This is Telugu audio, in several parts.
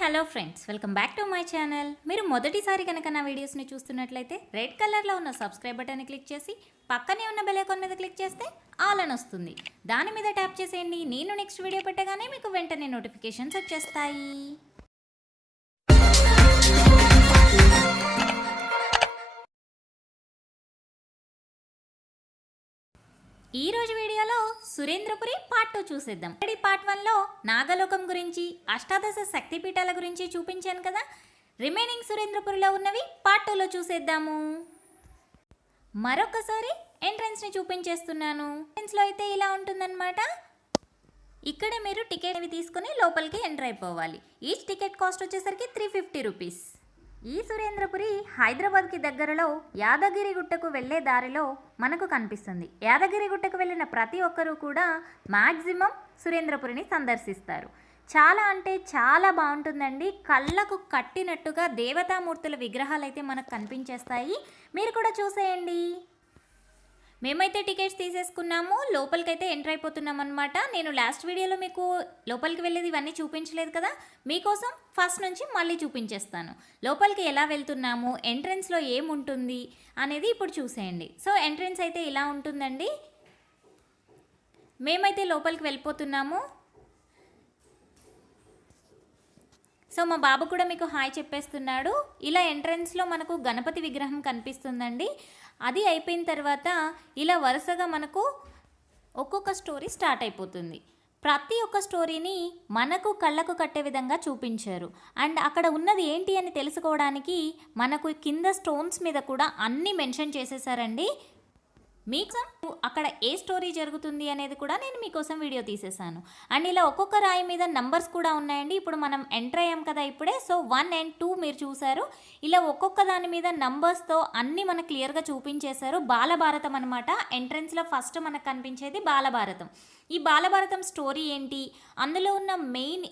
Hello friends, welcome back to my channel. మీరు మొదటిసారి కనుక నా వీడియోస్ని చూస్తున్నట్లయితే రెడ్ కలర్లో ఉన్న సబ్స్క్రైబ్ బటన్ని క్లిక్ చేసి పక్కనే ఉన్న బెల్ ఐకాన్ మీద క్లిక్ చేస్తే ఆల్ అని వస్తుంది. దాని మీద ట్యాప్ చేసేయండి. నేను నెక్స్ట్ వీడియో పెట్టగానే మీకు వెంటనే నోటిఫికేషన్స్ వచ్చేస్తాయి. ఈ రోజు వీడియోలో సురేంద్రపురి పార్ట్ 2 చూసేద్దాం. పార్ట్ 1లో నాగలోకం గురించి, అష్టాదశ శక్తిపీఠాల గురించి చూపించాను కదా. రిమైనింగ్ సురేంద్రపురిలో ఉన్నవి పార్ట్ 2లో చూసేద్దాము. మరొకసారి ఎంట్రన్స్ని చూపించేస్తున్నాను. ఎంట్రన్స్లో అయితే ఇలా ఉంటుందన్నమాట. ఇక్కడే మీరు టికెట్ తీసుకుని లోపలికి ఎంటర్ అయిపోవాలి. ఈచ్ టికెట్ కాస్ట్ వచ్చేసరికి 350 రూపీస్. ఈ సురేంద్రపురి హైదరాబాద్కి దగ్గరలో యాదగిరిగుట్టకు వెళ్ళే దారిలో మనకు కనిపిస్తుంది. యాదగిరిగుట్టకు వెళ్ళిన ప్రతి ఒక్కరూ కూడా మ్యాక్సిమం సురేంద్రపురిని సందర్శిస్తారు. చాలా అంటే చాలా బాగుంటుందండి. కళ్ళకు కట్టినట్టుగా దేవతామూర్తుల విగ్రహాలు అయితే మనకు కనిపించేస్తాయి. మీరు కూడా చూసేయండి. మేమైతే టికెట్స్ తీసేసుకున్నాము. లోపలికైతే ఎంటర్ అయిపోతున్నాం అనమాట. నేను లాస్ట్ వీడియోలో మీకు లోపలికి వెళ్ళేది ఇవన్నీ చూపించలేదు కదా. మీకోసం ఫస్ట్ నుంచి మళ్ళీ చూపించేస్తాను. లోపలికి ఎలా వెళ్తున్నాము, ఎంట్రన్స్లో ఏముంటుంది అనేది ఇప్పుడు చూసేయండి. సో ఎంట్రన్స్ అయితే ఇలా ఉంటుందండి. మేమైతే లోపలికి వెళ్ళిపోతున్నాము. సో మా బాబు కూడా మీకు హాయ్ చెప్పేస్తున్నాడు. ఇలా ఎంట్రన్స్లో మనకు గణపతి విగ్రహం కనిపిస్తుందండి. అది అయిపోయిన తర్వాత ఇలా వరుసగా మనకు ఒక్కొక్క స్టోరీ స్టార్ట్ అయిపోతుంది. ప్రతి ఒక్క స్టోరీని మనకు కళ్ళకు కట్టే విధంగా చూపించారు. అండ్ అక్కడ ఉన్నది ఏంటి అని తెలుసుకోవడానికి మనకు కింద స్టోన్స్ మీద కూడా అన్నీ మెన్షన్ చేసేసారండి. మీకోసం అక్కడ ఏ స్టోరీ జరుగుతుంది అనేది కూడా నేను మీకోసం వీడియో తీసేసాను. అండ్ ఇలా ఒక్కొక్క రాయి మీద నంబర్స్ కూడా ఉన్నాయండి. ఇప్పుడు మనం ఎంటర్ అయ్యాం కదా ఇప్పుడే. సో 1 and 2 మీరు చూసారు. ఇలా ఒక్కొక్క దాని మీద నంబర్స్తో అన్నీ మనకు క్లియర్గా చూపించేశారు. బాలభారతం అనమాట. ఎంట్రన్స్లో ఫస్ట్ మనకు కనిపించేది బాలభారతం. ఈ బాలభారతం స్టోరీ ఏంటి, అందులో ఉన్న మెయిన్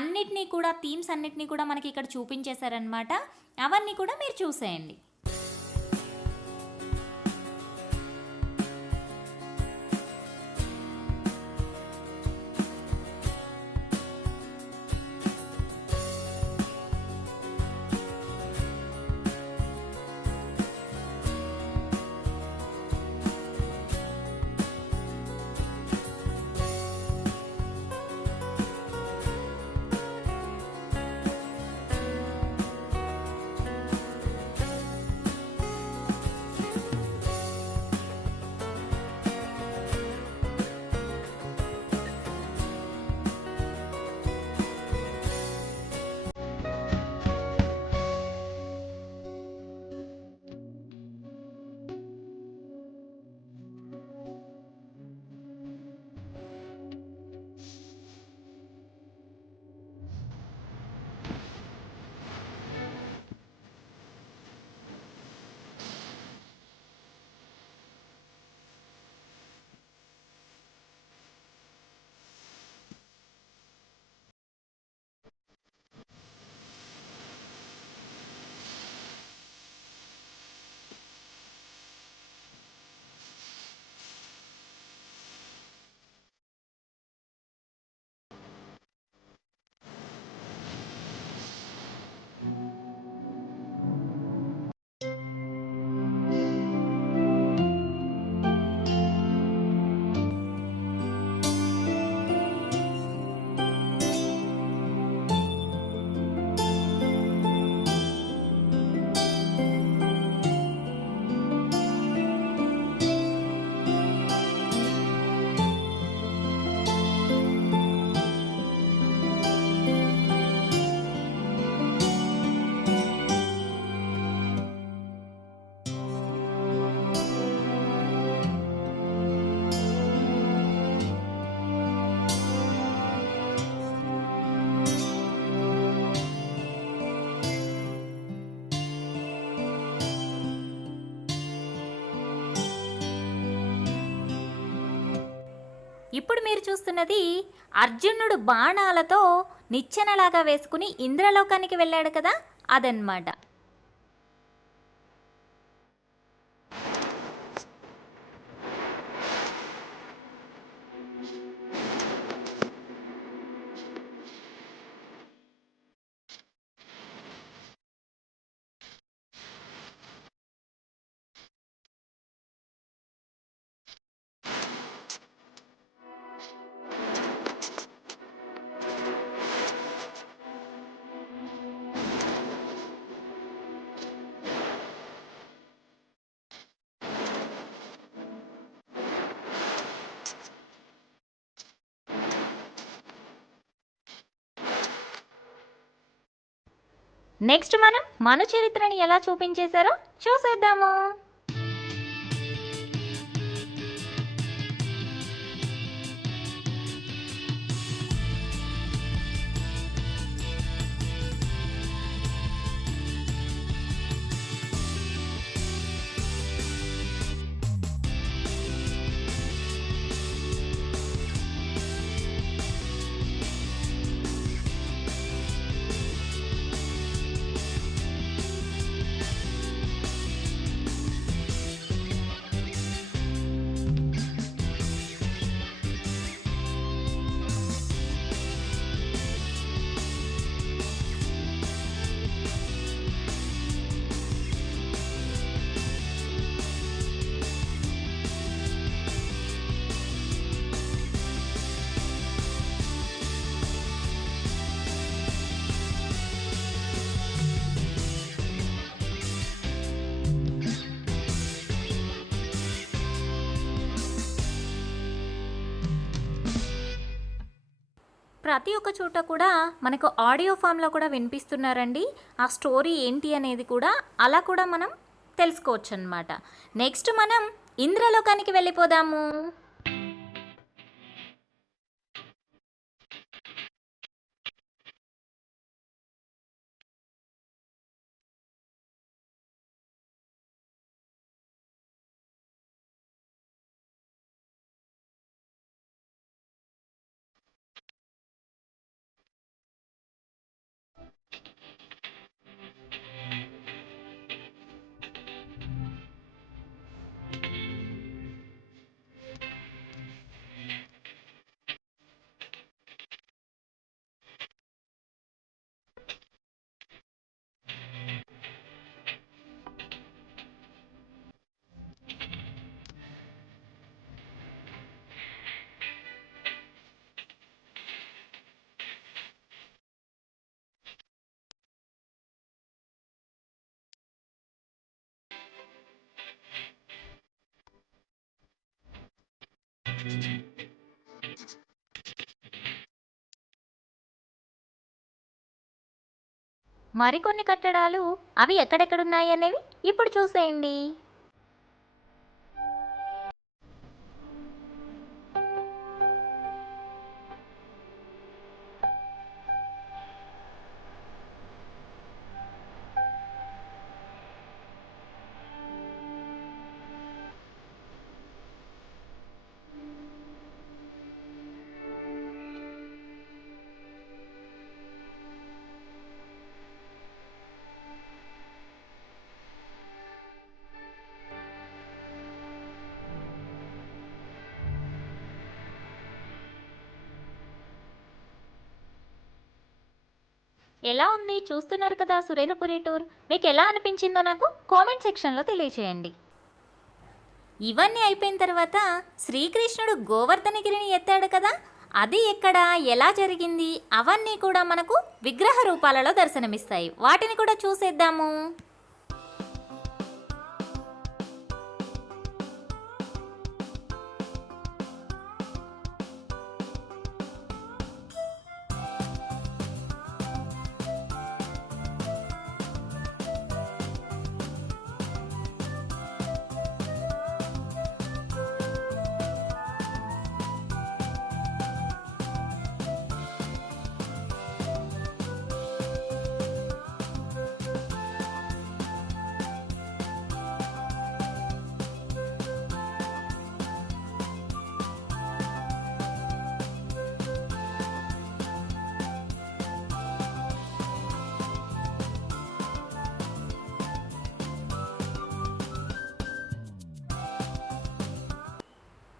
అన్నిటినీ కూడా థీమ్స్ అన్నిటినీ కూడా మనకి ఇక్కడ చూపించేశారనమాట. అవన్నీ కూడా మీరు చూసేయండి. ఇప్పుడు మీరు చూస్తున్నది అర్జునుడు బాణాలతో నిచ్చెనలాగా వేసుకుని ఇంద్రలోకానికి వెళ్ళాడు కదా, అదన్నమాట. నెక్స్ట్ మనం మను చరిత్రని ఎలా చూపించేశారో చూసేద్దాము. ప్రతి ఒక్క చోట కూడా మనకు ఆడియో ఫామ్లో కూడా వినిపిస్తున్నారండి. ఆ స్టోరీ ఏంటి అనేది కూడా అలా కూడా మనం తెలుసుకోవచ్చు అన్నమాట. నెక్స్ట్ మనం ఇంద్రలోకానికి వెళ్ళిపోదాము. మరికొన్ని కట్టడాలు అవి ఎక్కడెక్కడున్నాయి అనేవి ఇప్పుడు చూసేయండి. ఎలా ఉంది చూస్తున్నారు కదా సురేంద్రపురి టూర్. మీకు ఎలా అనిపించిందో నాకు కామెంట్ సెక్షన్లో తెలియచేయండి. ఇవన్నీ అయిపోయిన తర్వాత శ్రీకృష్ణుడు గోవర్ధనగిరిని ఎత్తాడు కదా, అది ఎక్కడ ఎలా జరిగింది అవన్నీ కూడా మనకు విగ్రహ రూపాలలో దర్శనమిస్తాయి. వాటిని కూడా చూసేద్దాము.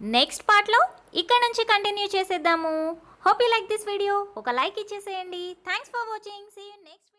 నెక్స్ట్ పార్ట్లో ఇక్కడ నుంచి కంటిన్యూ చేసేద్దాము. Hope you like this video. ఒక లైక్ ఇచ్చేసేయండి. Thanks for watching. See you next.